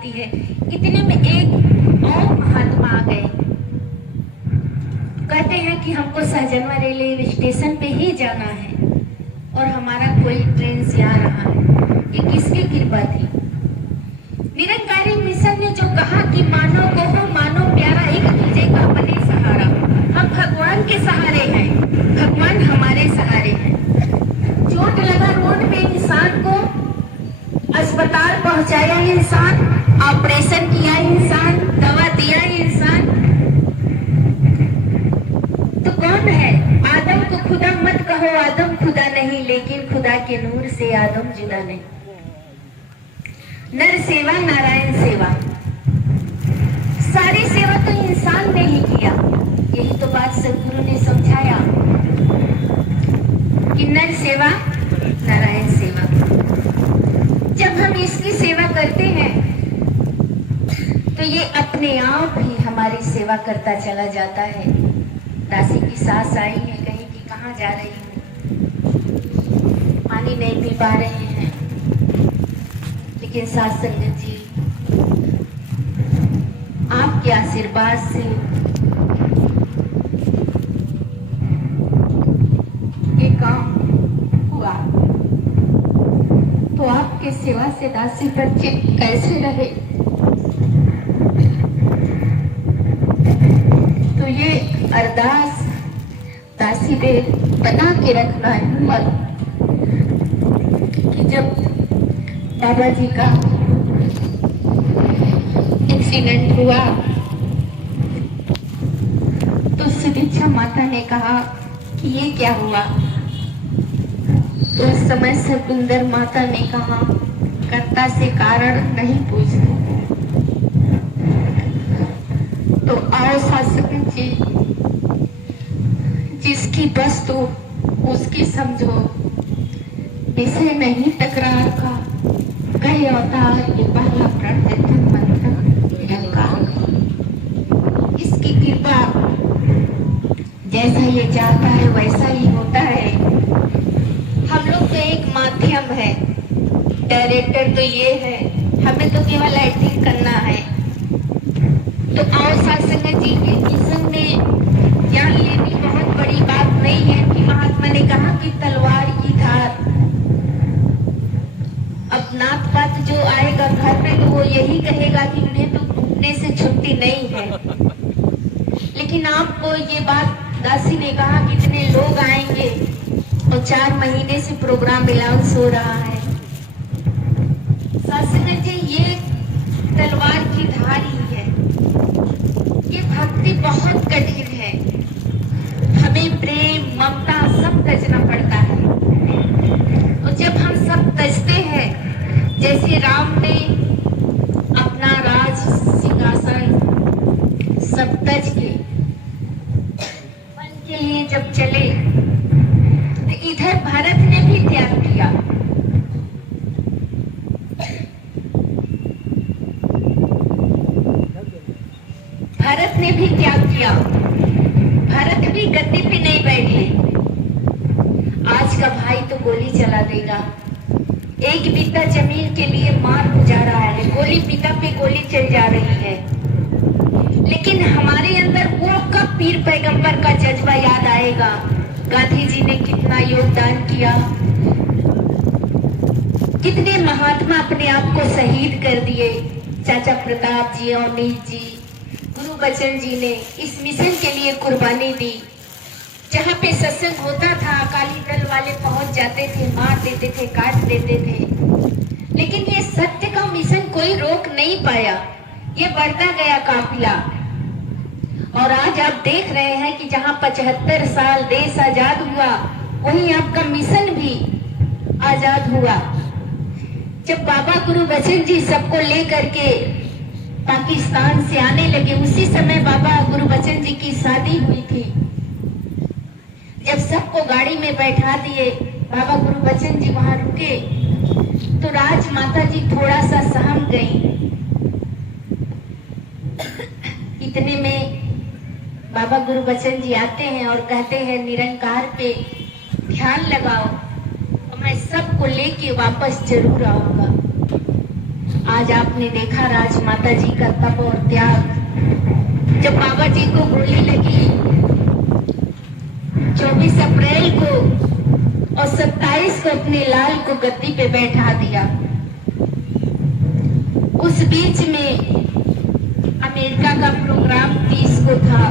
आती है। इतने में एक और महात्मा आ गए, कहते हैं कि हमको सहजनवा रेलवे स्टेशन पे ही जाना है और हमारा कोई ट्रेन से आ रहा है। ये किसकी कृपा थी? निरंकारी मिशन ने जो कहा कि मानव को हो मानो प्यारा, एक दूसरे का बने सहारा। हम भगवान के सहारे हैं, भगवान हमारे सहारे हैं। चोट लगा रोड पे इंसान को अस्पताल पहुंचाया इंसान, ऑपरेशन किया इंसान, दवा दिया इंसान। तो कौन है? आदम को खुदा मत कहो, आदम खुदा नहीं, लेकिन खुदा के नूर से आदम जुदा नहीं। नर सेवा नारायण सेवा, सारी सेवा तो इंसान ने ही किया। यही तो बात सदगुरु ने समझाया कि नर सेवा नारायण सेवा। जब हम इसकी सेवा करते हैं तो ये अपने आप ही हमारी सेवा करता चला जाता है। दासी की सास आई है, कहीं कि कहाँ जा रही हूँ, पानी नहीं पी पा रहे हैं, लेकिन सास संगत जी आपके आशीर्वाद से ये काम हुआ, तो आपके सेवा से दासी बच्चे कैसे रहे? तो ये अरदास दासी दे बना के रखना है हिम्मत कि जब बाबा जी का एक्सीडेंट हुआ तो सुदीक्षा माता ने कहा कि ये क्या हुआ? तो उस समय सकुंदर माता ने कहा, कर्ता से कारण नहीं पूछते। तो आओ शासक जी, जिसकी वस्तु उसकी समझो, विषय नहीं तकरार का, कहे अवतार ये पहला प्रण देते मंत्र निरंकार। इसकी कृपा जैसा ये चाहता है वैसा ही होता है। हम लोग तो एक माध्यम है, डायरेक्टर तो ये है, हमें तो केवल एक्टिंग करना है। तो आओ शासक जी के मिशन में जान लेनी बहुत बड़ी बात नहीं है कि महात्मा ने कहा कि तलवार की धार। अब नात पात जो आएगा घर में तो वो यही कहेगा कि उन्हें तो घूमने से छुट्टी नहीं है, लेकिन आपको ये बात दासी ने कहा कितने लोग आएंगे और 4 महीने से प्रोग्राम अनाउंस हो रहा है। शासक जी ये तलवार की धार ही है, ये भक्ति बहुत कठिन है, हमें प्रेम ममता सब तजना पड़ता है। और जब हम सब तजते हैं, जैसे राम ने अपना राज सिंहासन सब तज के वन के लिए जब चले, तो इधर भारत ने भी त्याग किया। भारत ने भी त्याग किया, भारत भी गद्दी पे नहीं बैठे। आज का भाई तो गोली चला देगा, एक बित्ता जमीन के लिए मार गुजारा है, गोली पिता पे गोली चल जा रही है। लेकिन हमारे अंदर वो कब पीर पैगंबर का जज्बा याद आएगा? गांधी जी ने कितना योगदान किया, कितने महात्मा अपने आप को शहीद कर दिए। चाचा प्रताप जी, अवनीश जी, गुरुबचन जी ने इस मिशन के लिए कुर्बानी दी। जहाँ पे सत्संग होता था अकाली दल वाले पहुंच जाते थे, मार देते थे, काट देते थे, लेकिन ये सत्य का मिशन कोई रोक नहीं पाया, ये बढ़ता गया काफिला। और आज आप देख रहे हैं कि जहाँ 75 साल देश आजाद हुआ, वहीं आपका मिशन भी आजाद हुआ। जब बाबा गुरुबचन जी सबको लेकर के पाकिस्तान से आने लगे, उसी समय बाबा गुरुबचन जी की शादी हुई थी। जब सबको गाड़ी में बैठा दिए, बाबा गुरुबचन जी वहां रुके, तो राजमाता जी थोड़ा सा सहम गई। इतने में बाबा गुरुबचन जी आते हैं और कहते हैं निरंकार पे ध्यान लगाओ, मैं सबको लेके वापस जरूर आऊंगा। आज आपने देखा राजमाता जी का तप और त्याग। जब बाबा जी को गोली लगी 24 अप्रैल को और 27 को अपने लाल को गद्दी पे बैठा दिया। उस बीच में अमेरिका का प्रोग्राम 30 को था।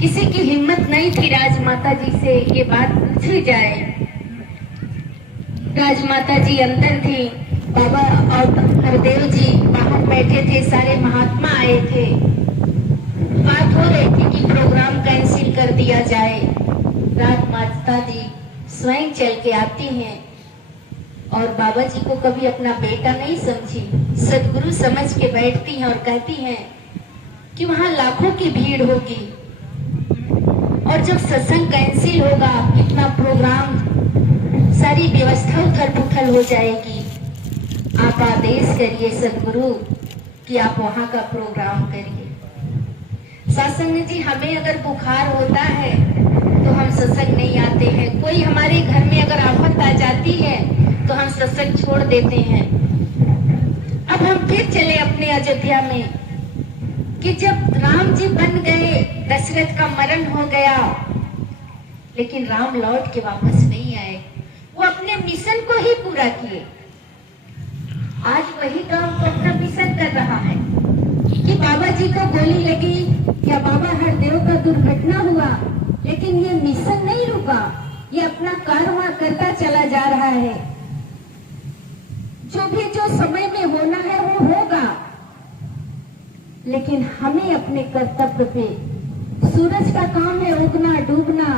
किसी की हिम्मत नहीं थी राजमाता जी से ये बात पूछी जाए। राजमाता जी अंदर थी, बाबा और हरदेव जी बाहर बैठे थे, सारे महात्मा आए थे। बात हो रही थी कि प्रोग्राम कैंसिल कर दिया जाए। राजमाता जी स्वयं चल के आती हैं और बाबा जी को कभी अपना बेटा नहीं समझी, सदगुरु समझ के बैठती हैं और कहती हैं कि वहां लाखों की भीड़ होगी और जब सत्संग कैंसिल होगा, इतना प्रोग्राम, सारी व्यवस्था उथल पुथल हो जाएगी। आप आदेश करिए सदगुरु कि आप वहां का प्रोग्राम करिए। सत्संग जी, हमें अगर बुखार होता है तो हम सत्संग नहीं आते हैं। कोई हमारे घर में अगर आफत आ जाती है तो हम सत्संग छोड़ देते हैं। अब हम फिर चले अपने अयोध्या में कि जब राम जी बन गए, दशरथ का मरण हो गया, लेकिन राम लौट के वापस नहीं आए। वो अपने मिशन को ही पूरा किए। आज वही काम तो अपना मिशन कर रहा है कि बाबा जी को गोली लगी या बाबा हरदेव का दुर्घटना हुआ, लेकिन ये मिशन नहीं रुका, ये अपना कारवां करता चला जा रहा है। जो समय में होना है वो होगा, लेकिन हमें अपने कर्तव्य पे, सूरज का काम है उगना डूबना,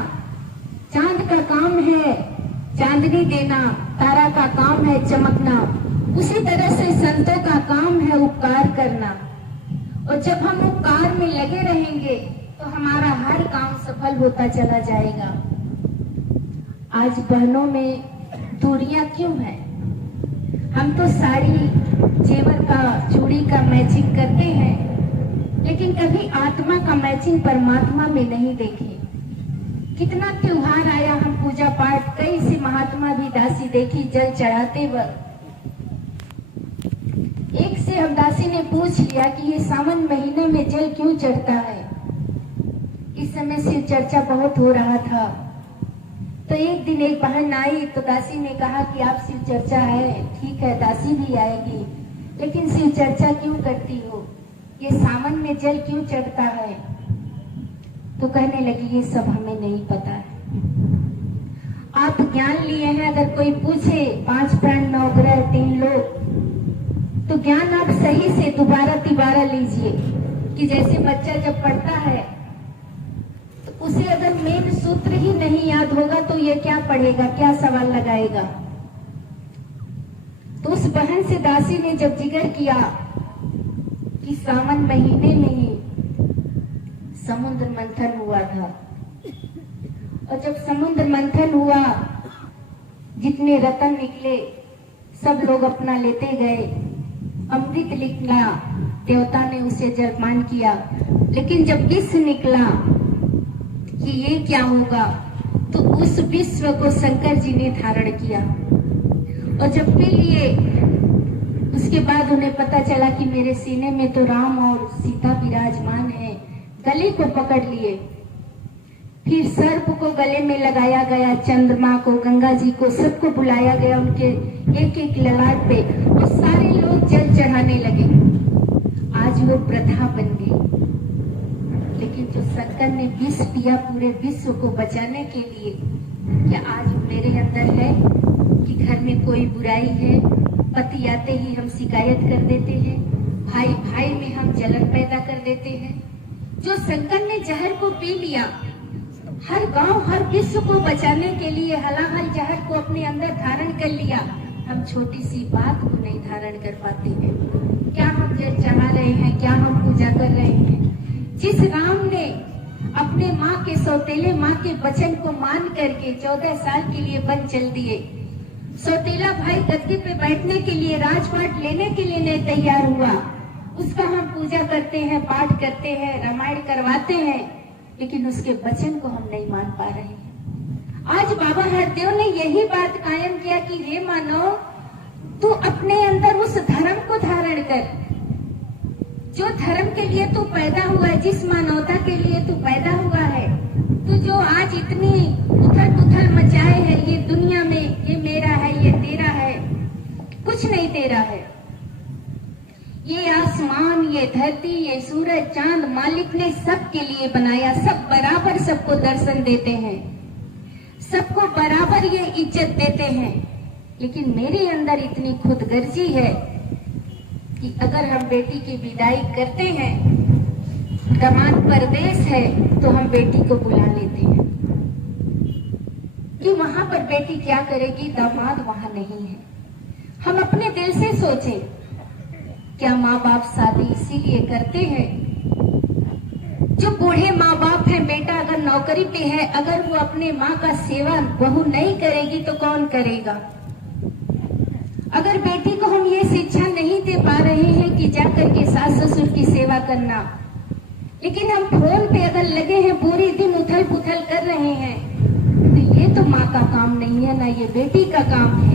चांद का काम है चांदनी देना, तारा का काम है चमकना, उसी तरह से संतों का काम है उपकार करना। और जब हम उपकार में लगे रहेंगे तो हमारा हर काम सफल होता चला जाएगा। आज बहनों में दूरियां क्यों है? हम तो साड़ी जेवर का, चूड़ी का मैचिंग करते हैं, लेकिन कभी आत्मा का मैचिंग परमात्मा में नहीं देखे। कितना त्योहार आया, हम पूजा पाठ, कई से महात्मा भी दासी देखी जल चढ़ाते वक्त। एक से हम दासी ने पूछ लिया कि ये सावन महीने में जल क्यों चढ़ता है। इस समय शिव चर्चा बहुत हो रहा था, तो एक दिन एक बहन आई तो दासी ने कहा कि आप शिव चर्चा है, ठीक है दासी भी आएगी, लेकिन शिव चर्चा क्यों करती हो, ये सावन में जल क्यों चढ़ता है? तो कहने लगी ये सब हमें नहीं पता है। आप ज्ञान लिए हैं, अगर कोई पूछे 5 प्राण 9 ग्रह 3 लोक, तो ज्ञान आप सही से दोबारा तिबारा लीजिए कि जैसे बच्चा जब पढ़ता है तो उसे अगर मेन सूत्र ही नहीं याद होगा तो ये क्या पढ़ेगा, क्या सवाल लगाएगा। तो उस बहन से दासी ने जब जिक्र किया कि सावन महीने में ही समुद्र मंथन हुआ था, और जब समुद्र मंथन हुआ, जितने रतन निकले सब लोग अपना लेते गए, अमृत निकला, देवता ने उसे जलपान किया, लेकिन जब विष निकला कि ये क्या होगा, तो उस विश्व को शंकर जी ने धारण किया। और जब पी लिए, उसके बाद उन्हें पता चला कि मेरे सीने में तो राम और सीता विराजमान है, गले को पकड़ लिए। फिर सर्प को गले में लगाया गया, चंद्रमा को, गंगा जी को, सबको बुलाया गया उनके एक एक ललाट पे, और सारे लोग जल चढ़ाने लगे। आज वो प्रथा बन गई। लेकिन जो शंकर ने विष पिया पूरे विश्व को बचाने के लिए, क्या आज मेरे अंदर है कि घर में कोई बुराई है, पति आते ही हम शिकायत कर देते हैं, भाई भाई में हम जलन पैदा कर देते हैं। जो शंकर ने जहर को पी लिया, हर गांव हर विश्व को बचाने के लिए हलाहल जहर को अपने अंदर धारण कर लिया, हम छोटी सी बात को नहीं धारण कर पाते हैं। क्या हम जल चढ़ा रहे हैं, क्या हम पूजा कर रहे हैं? जिस राम ने अपने माँ के सौतेले माँ के वचन को मान करके 14 साल के लिए वन चल दिए, सौतेला भाई गद्दी पे बैठने के लिए, राजपाट लेने के लिए नहीं तैयार हुआ, उसका हम पूजा करते हैं, पाठ करते हैं, रामायण करवाते हैं, लेकिन उसके वचन को हम नहीं मान पा रहे हैं। आज बाबा हरदेव ने यही बात कायम किया कि हे मानव, तू अपने अंदर उस धर्म को धारण कर जो धर्म के लिए तू पैदा हुआ है, जिस मानवता के लिए तू पैदा हुआ है। तू जो आज इतनी उथल पुथल मचाए है ये दुनिया में, ये मेरा है, ये तेरा है, कुछ नहीं तेरा है। ये आसमान, ये धरती, ये सूरज चांद मालिक ने सबके लिए बनाया। सब बराबर सबको दर्शन देते हैं, सबको बराबर ये इज्जत देते हैं। लेकिन मेरे अंदर इतनी खुदगर्जी है कि अगर हम बेटी की विदाई करते हैं, दामाद परदेश है, तो हम बेटी को बुला लेते हैं कि वहां पर बेटी क्या करेगी, दामाद वहां नहीं है। हम अपने दिल से सोचें, क्या माँ बाप शादी इसीलिए करते हैं? जो बूढ़े माँ बाप हैं, बेटा अगर नौकरी पे है, अगर वो अपने माँ का सेवा बहू नहीं करेगी तो कौन करेगा? अगर बेटी को हम ये शिक्षा नहीं दे पा रहे हैं कि जा करके सास ससुर की सेवा करना, लेकिन हम फोन पे अगर लगे हैं पूरी दिन उथल पुथल कर रहे हैं, तो ये तो माँ का काम नहीं है, ना ये बेटी का काम है।